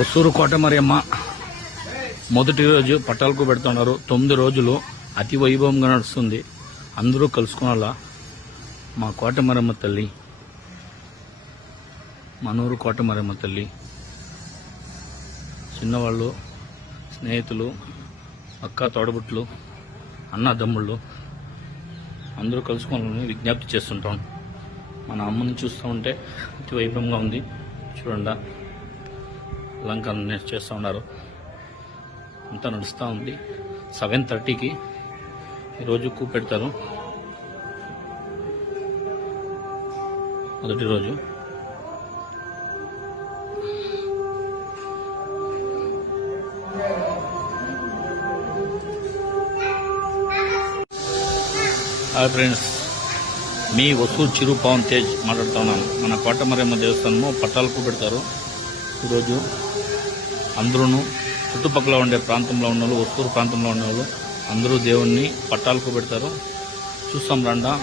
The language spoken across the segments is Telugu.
ఒసూరు కోటమరియమ్మ మొదటి రోజు పట్టాలకు పెడుతున్నారు. 9 రోజులు అతి వైభవంగా నడుస్తుంది. అందరూ కలుసుకోవాలా. మా కోటమరియమ్మ తల్లి, మనూరు కోటమరియమ్మ తల్లి, చిన్నవాళ్ళు, స్నేహితులు, అక్క తోడబుట్లు, అన్నదమ్ముళ్ళు అందరూ కలుసుకోవాలని విజ్ఞప్తి చేస్తుంటాం. మన అమ్మని చూస్తూ ఉంటే అతి వైభవంగా ఉంది. చూడండి, అలంకరణ చేస్తూ ఉన్నారు. అంతా నడుస్తూ ఉంది. 7:30కి ఈరోజు పెడతారు. మొదటి రోజు హాయ్ ఫ్రెండ్స్, మీ ఒసూరు చిరు పవన్ తేజ్ మాట్లాడుతూ ఉన్నాను. మన కోటమరియమ్మ దేవస్థానము పట్టాలకు పెడతారు ఈరోజు. అందరూ చుట్టుపక్కల ఉండే ప్రాంతంలో ఉన్న వాళ్ళు, ఒసూరు ప్రాంతంలో ఉన్న వాళ్ళు అందరూ దేవుణ్ణి పట్టాలకు పెడతారు. చూస్తాం రండా.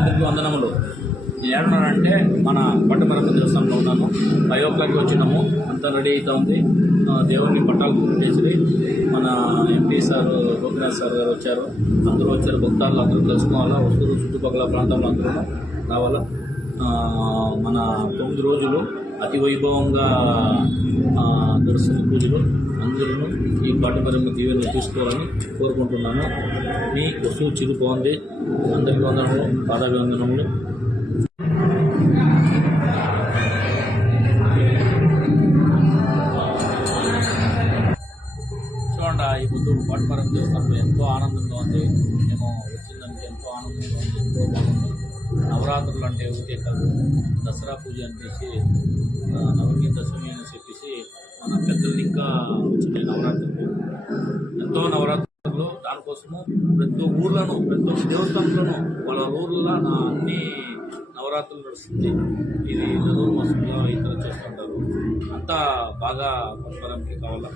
అందరికీ వందనములు. ఏడున్నానంటే మన కోటమరియమ్మ దేవస్థానంలో ఉన్నాను. 5 o'clock వచ్చినాము. అంతా రెడీ అవుతా ఉంది. దేవుడిని పట్టాలు పెట్టేసి మన ఎంపీ సార్ గోపినాథ్ సార్ గారు వచ్చారు. అందరూ వచ్చారు. భక్తాలు అందరూ తెలుసుకోవాలా. ఒసూరు చుట్టుపక్కల ప్రాంతాల్లో అందరూ రావాలా. మన 9 రోజులు అతి వైభవంగా నడుస్తున్న పూజలు. అందరూ ఈ కోటమరియమ్మ దీవెనలు తీసుకోవాలని కోరుకుంటున్నాను. మీ ఒసూరు చిరు పవన్ తేజ్. అందరికీ వందనములు, పాదాభివందనములు. చూడండి, ఈ పొద్దు కోటమరియమ్మ దేవస్థానంలో ఎంతో ఆనందంగా ఉంది. మేము వచ్చిందానికి ఎంతో ఆనందంగా ఉంది, ఎంతో బాగుంది. నవరాత్రులు అంటే ఒకటే కాదు, దసరా పూజ అనిపించి నవమి దశమి అని చెప్పేసి మన పెద్దలు ఇంకా వచ్చినాయి నవరాత్రులు. ఎంతో నవరాత్రులు. దానికోసము ప్రతి ఊర్లోనూ, ప్రతి ఒక్క దేవస్థానంలోనూ వాళ్ళ ఊర్లో అన్ని నవరాత్రులు నడుస్తుంది. ఇది నెల్లూరు మాసంలో ఇతర చేస్తుంటారు. అంతా బాగా కోటమరియమ్మకి కావాలా.